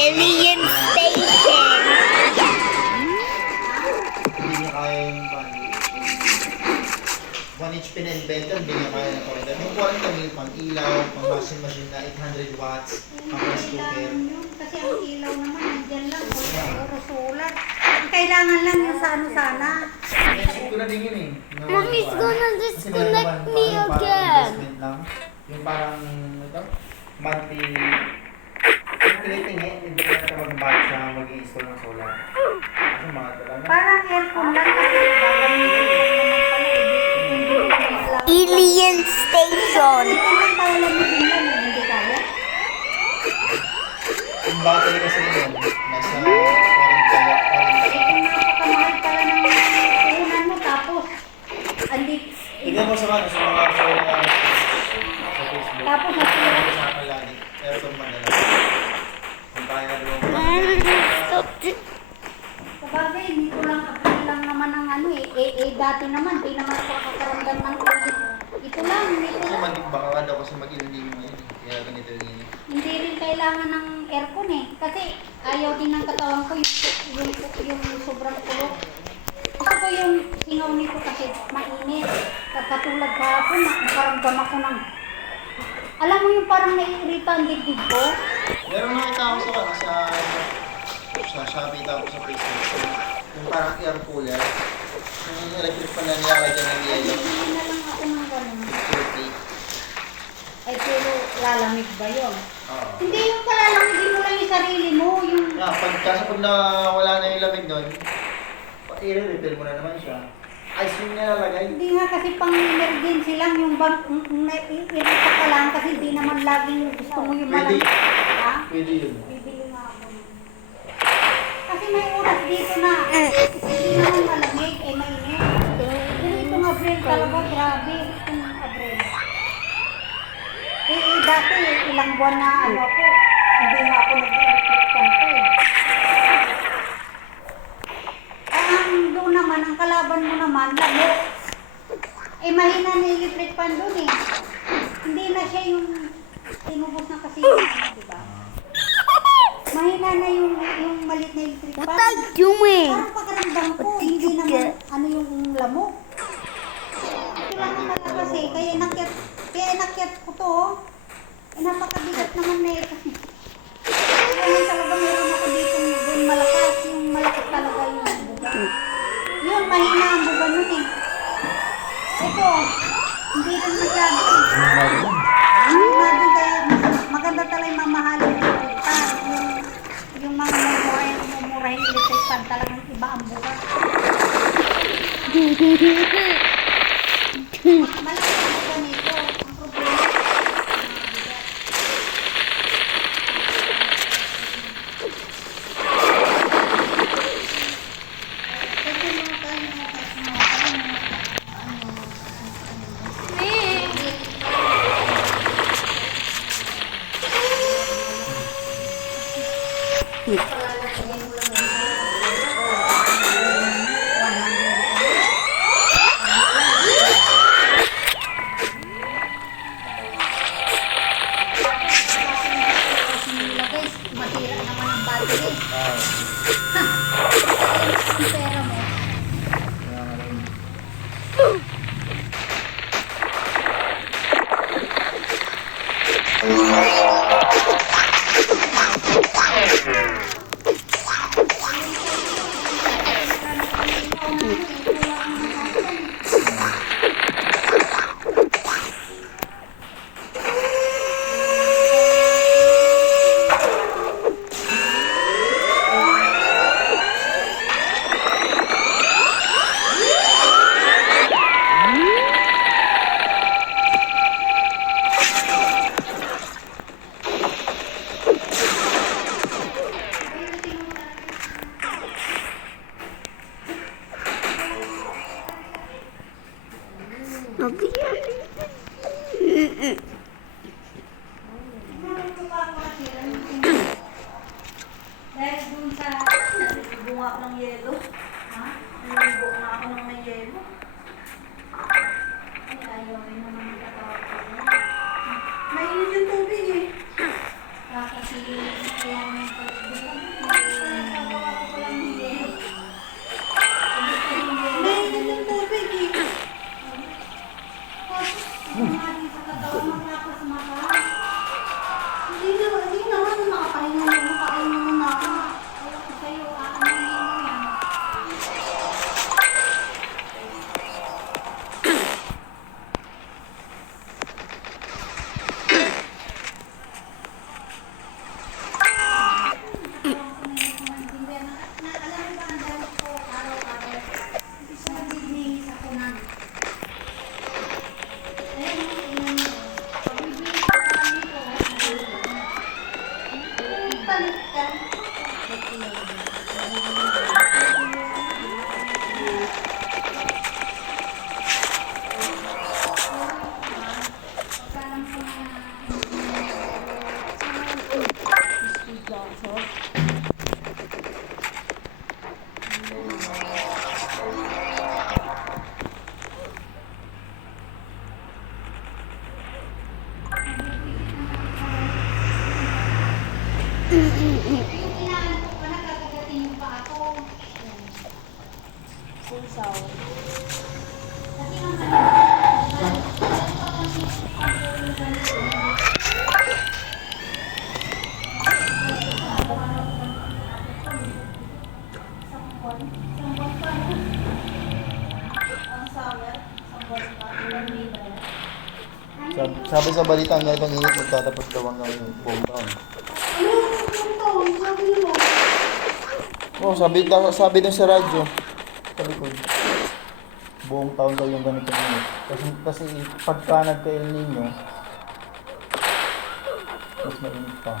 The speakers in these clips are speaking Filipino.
Alien Station. Hindi niya kaya yung 1 inch pina-inventor, hindi niya kaya na corridor. Yung 40 mil pang ilaw, pang washing machine na 800 watts, pang rice cooker. Kasi ang ilaw naman, nandyan lang. Puro sulat. Ang kailangan lang yung sa ano sana. Naisip ko na din yun eh. Mommy's gonna Kasi meron disconnect naman me parang again. investment lang. Yung parang, ito, monthly, yung tinitingin, hindi ka na mag-budget sa mag-i-install ng solar. Kasi mga talaga. Parang aircon lang kasi gagamitin lang naman pala. Alien Station. Hindi pala lamigin lang, hindi kaya. Yung battery kasi yun, nasa 40 Napakamahal pala ng puhunan mo tapos andi tignan mo sa mga sa Facebook. tapos nasira. Kasama lagi. Aircon madala. Kung kaya doon. Sabagay, hindi ko lang apply lang naman ang ano dati naman, di naman ako kakaramdam ng ulit. Ito lang, dito Kasi lang. baka ka daw kasi mag-ilim ngayon. Kaya ganito yung init. Hindi rin kailangan ng aircon eh. Kasi ayaw din ng katawan ko yung sobrang kulot. Gusto ko yung singaw nito kasi mainit. Katulad kahapon, nakaramdam ako ng... Alam mo yung parang naiirita ang dibdib ko? Meron nakita ako sa Shopee tapos sa Facebook. Yung parang air cooler. Yung electric fan na nilalagyan ng yelo. Hindi na lang ako ng ganun. 50. Ay pero lalamig ba yun? Oo. Hindi yung palalamigin mo lang yung sarili mo. Yung... Kasi pag nawala na yung lamig nun, i-refill mo na naman siya. Ice cream na lalagay. Hindi nga kasi pang emergency lang yung naiirita ka lang kasi hindi naman laging gusto mo yung Pwede. malamig. Ha? Pwede yun. Bibili nga ako. Kasi may oras dito na hindi naman malamig, mainit. Pero itong Abril talaga, grabe. Itong Abril. Dati ilang buwan na ano ako, hindi nga ako nag-electric fan ko eh. Ang doon naman, ang kalaban mo naman, lamok. Mahina na electric fan doon eh. Hindi na siya yung tinubos na kasi yung ano, diba? Mahina na yung malit na electric fan. What are you doing? Parang pakaramdam ko, hindi naman ano yung lamok. Ito lang naman na kasi, kaya inakyat ko to. Napakabigat naman na ito. Kaya talaga meron ako dito doon malakas, yung malakas talaga yung buga. Yun, mahina ang buga nun eh. Ito, hindi rin masyado. Kaya maganda talaga yung mamahalin ng electric fan. Yung mga mumurahin electric fan, talagang iba ang buga. Malaki ang buga nito. Ang problema, masira naman ang battery. Ang pera mo. Dahil dun sa bunga ako ng yelo. Ha? Naligo na ako ng may yelo. Ay, ayaw rin naman ang katawag ko. Mainit yung tubig eh. Kasi kaya naman pala. Mainit yung tubig eh. Sa katawan, malakas maka. Hindi naman makapahinga mo. Makain mo na ako. Ayaw ko sa'yo. Aanahin mo yan. Sabi sa balita, ang ganitong init magtatapos daw hanggang buong taon. Oh, sabi dun sa radyo. Sabi ko, buong taon daw yung ganitong init. Kasi pagka nagka-El Nino, mas mainit pa.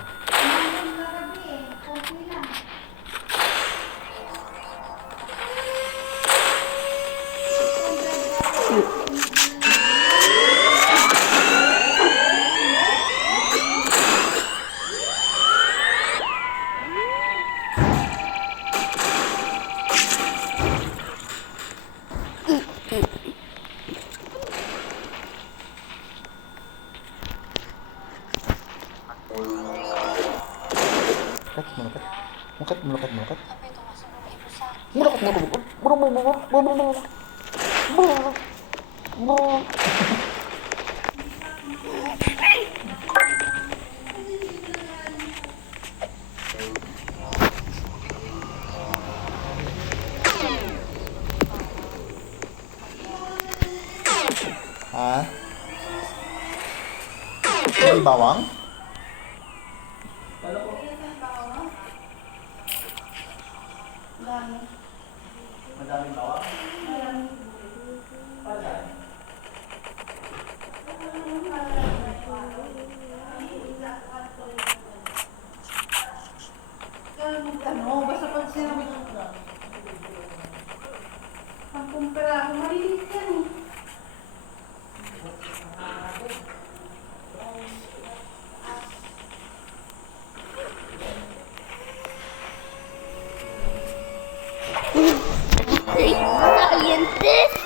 Ha? May bawang? Madaming bawang? Ano, basta pag sinabi ko ang kumpara ako, malinis yan eh. Scientist?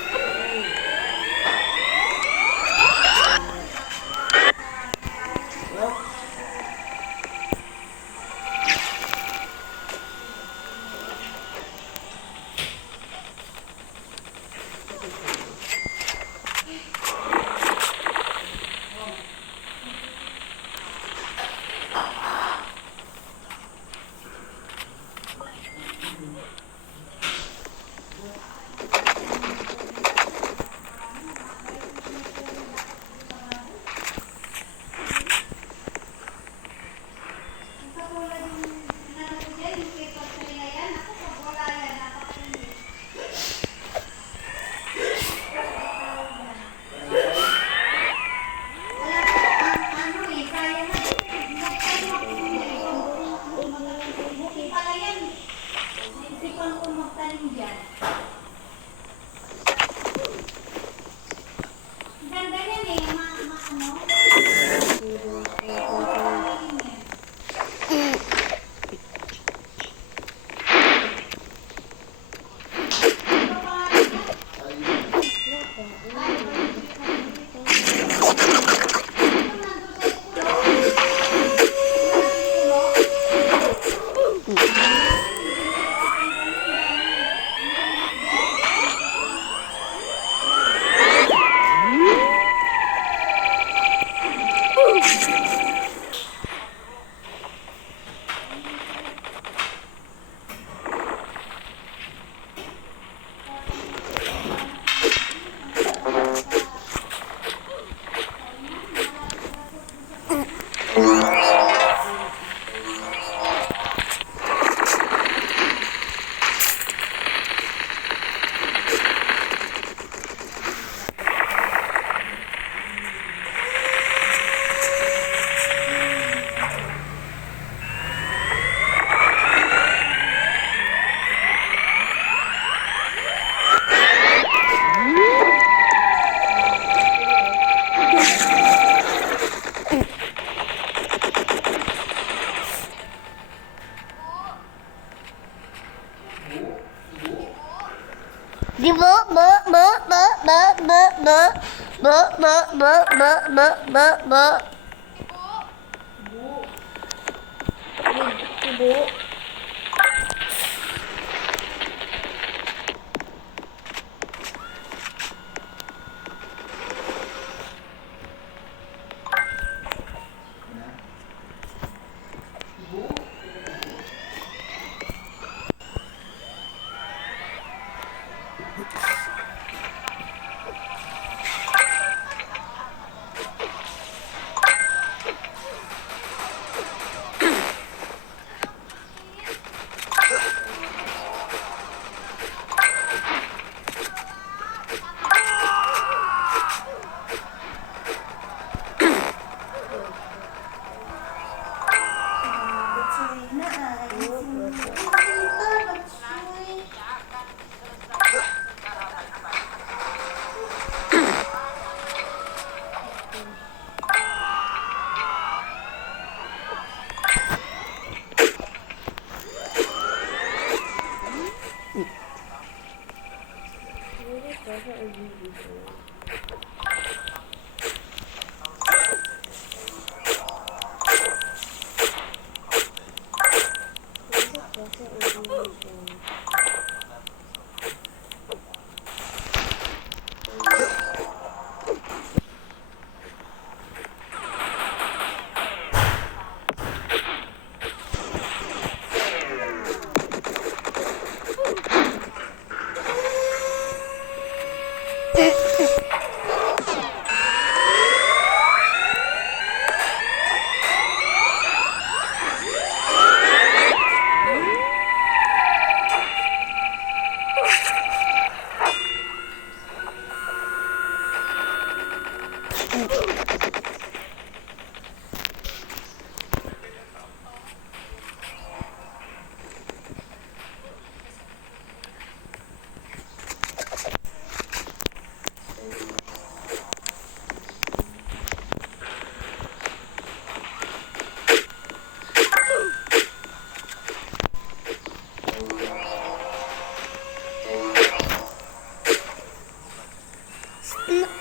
Di bo bo bo bo bo bo bo bo bo bo bo bo bo bo. Ibu.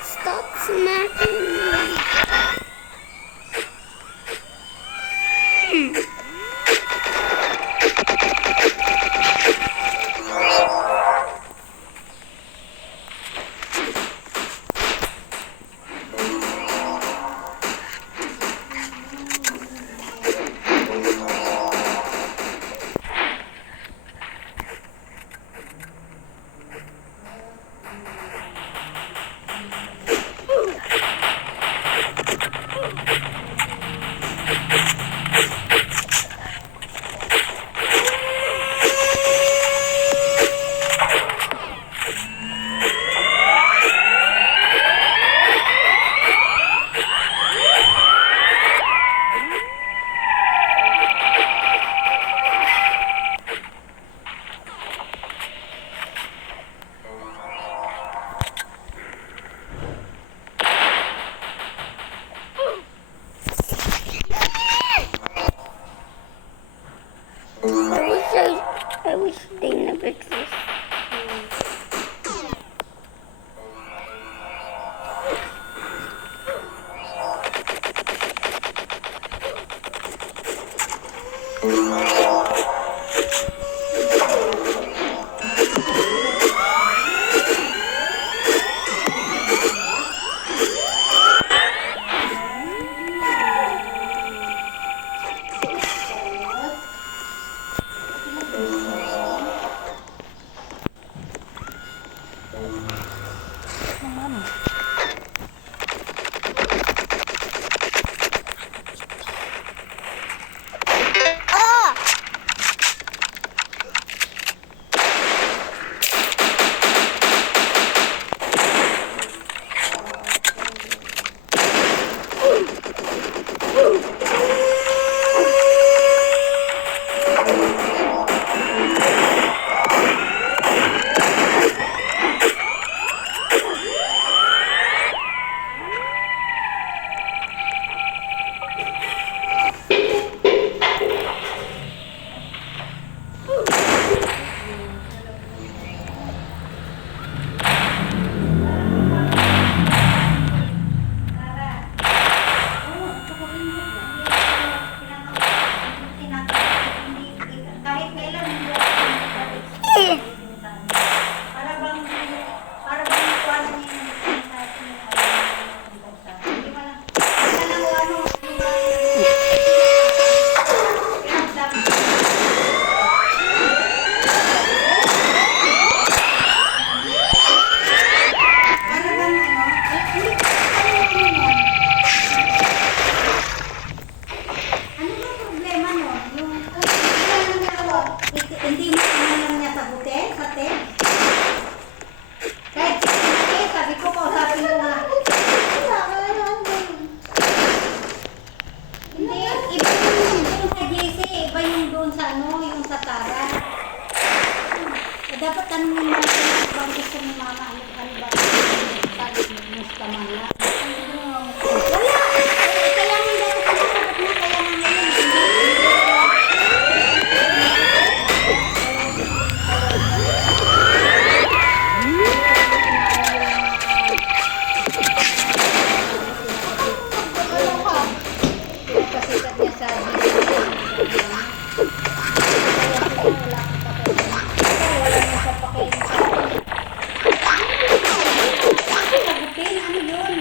Stop smacking me. I wish they never exist. Iba yung doon sa JC, iba yung doon sa ano, yung sa Tara. Dapat tanongin mo kung bang gusto ni mama, ano ba? Musta man lang. Wala! Kaya nga dati sinasagot na, kaya nga ngayon. Pinapasikat niya sa wala na sa pakialam sa sagutin, ano yun?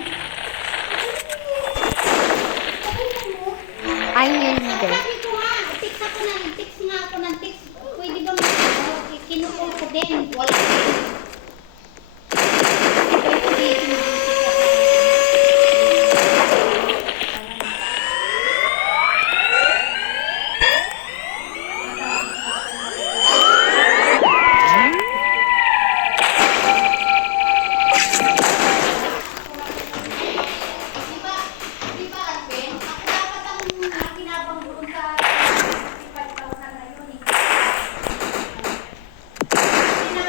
Ay, hindi. Sabi ko nga, text nga ako ng text. Pwede bang kinukul ko din? Wala din. Di ba, Alvin? Ako dapat ang nakinabang doon sa 55,000 na yun eh. Kasi na,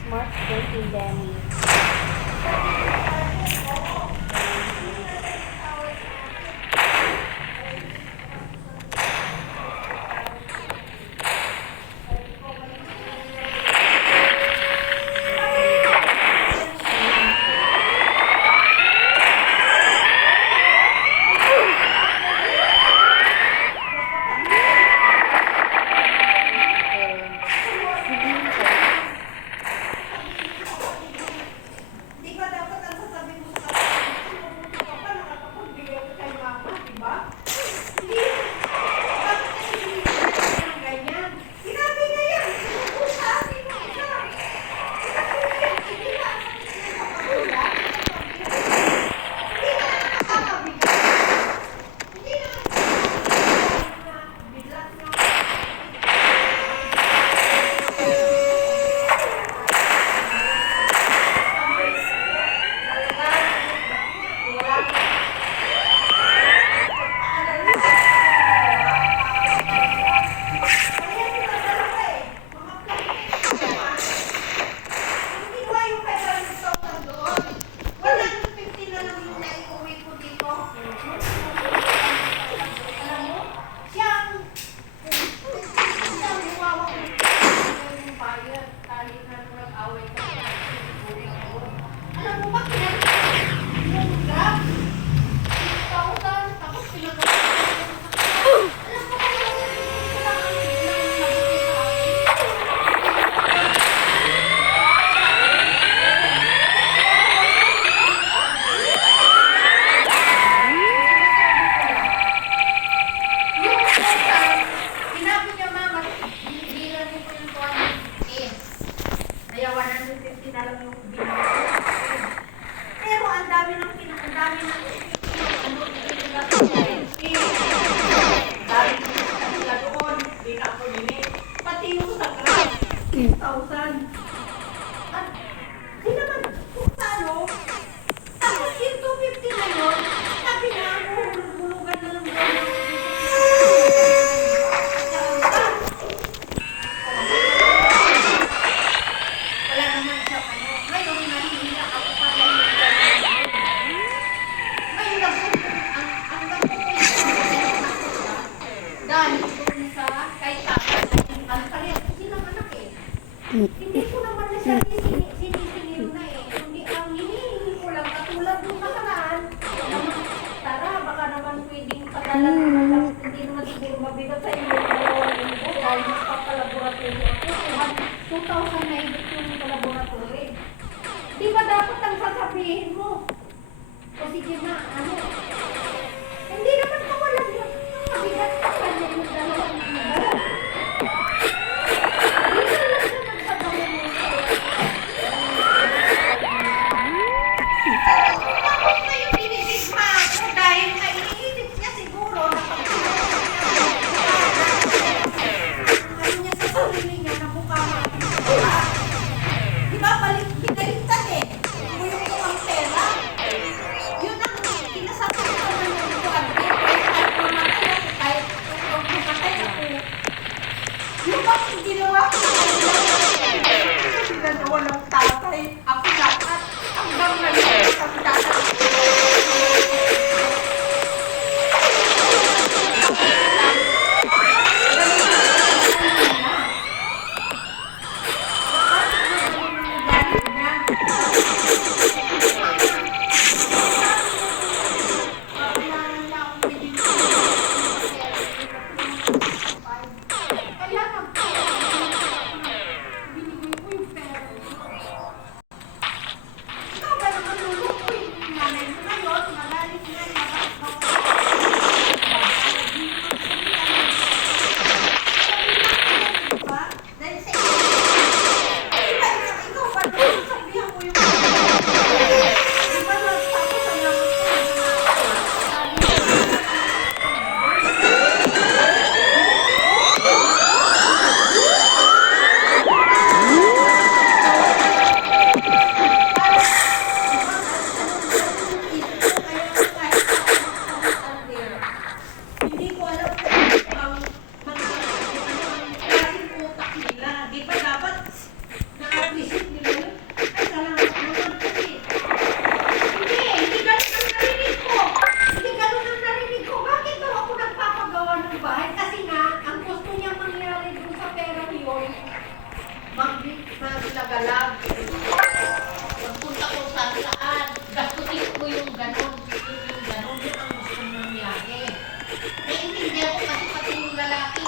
Smart thinking, Danny. Di ba dapat ang sasabihin mo sa kapatid mo ka pa nakakapagbigay ka kay mama, di ba? Hindi. Bakit kasi hindi ka ng ganyan? Sinabi na yan. Kung sa atin mo isa. Sinabi na yan. Hindi na ang sabihin mo sa kapatid. Hindi na nakakabigay. Hindi na bigla na. Kinuha yung 500,000 doon. 150 na lang yung naiuwi ko dito. Alam mo, siya ang huwawak yung bayad. Kahit na nung nag-away ka sa alam mo ba, yung grab, 6,000, tapos pinagawa ko yung alam mo ba, yung lang ang nabuti sa akin. Yung sinabi niya, mama, hindi lang ko yung 215. Kaya 150 na lang yung binigay ko. Pero ang dami ng ang dami ng ano, pinila ko sa dami ng kanila doon, di na ako nini. Pati yung sa grab, 10,000. At, di naman, kung paano, tapos yung 250 na yun, sabi na ako, hulog-hulugan na lang doon. Wala naman siya ano. Ngayon, nahihiya ako pa rin. Ngayon lang po, ang dahil doon sa kay tatay, ang parehas ko silang anak eh. Hindi ko naman na siya sinisingil na eh. Hindi ang hinihingi ko lang katulad ng nakaraan. Tara, baka naman pwedeng padala naman lang. Hindi naman siguro mabigat sa inyo. Dahil magpapalaboratory ako. 2,000 na higit yung laboratory. Di ba dapat ang sasabihin mo? O sige na, ano? Hindi naman kawalan yun. Mabigat ka pa yung dalawang iba. Yung bakit ginawa ko na walang tatay, ako lahat, hanggang ngayon, ang tatay. Hindi ko alam kung ang mga klaseng utak nila. Di ba dapat na-appreciate nila yun? Ay, salamat naman kasi. Hindi ganun ang narinig ko. Hindi ganun ang narinig ko. Bakit daw ako nagpapagawa ng bahay? Kasi nga, ang gusto niya mangyari dun sa pera yun, maglagalag. Magpunta ko saan. Gastusin ko yung ganun. Yung ganun. Yun ang gusto nangyari. Naiintindihan ko kasi pati yung lalaki.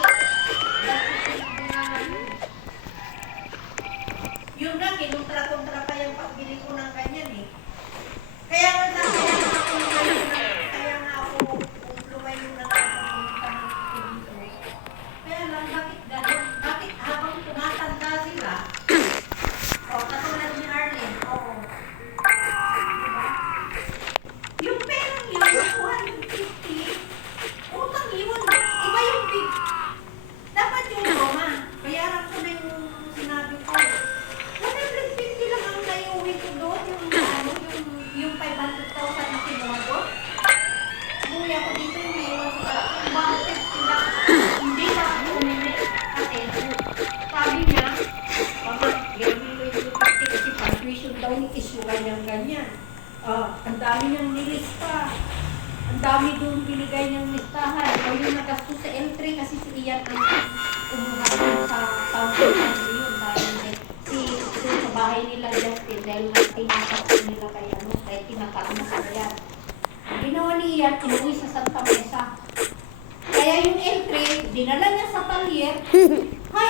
Yun na, kinontra-kontra pa yung pagbili ko ng ganyan eh. Kaya nga ako lumayo na pumunta ng dito. Kaya lang, bakit ganun? Bakit habang tumatanda sila, katulad ni Arlene, oo. Diba? Yung perang yun, 250, utang yun. Iba yung big. Dapat yung Roma. Bayaran ko na yung sinabi ko. 150 lang ang naiuwi ko doon. Yung 500,000 na kinuha ko. Umuwi ako dito yung naiwan sa yung 150 lang. Hindi na ako umili. Kasi sabi niya, Mama, gawin ko yung 250 kasi pang-tuition daw ni issue ganyan-ganyan. Ang dami niyang nilista. Ang dami doon binigay niyang listahan. O yung nagastos sa entry kasi si Ian ang kumuha doon sa fountain yun. Dahil doon sa bahay nila Justin dahil tinakas nila kaya kaya tinakaroon sa yan. Ang ginawa ni Ian, inuwi sa Santa Mesa. Kaya yung entry, dinala niya sa talyer. Hay,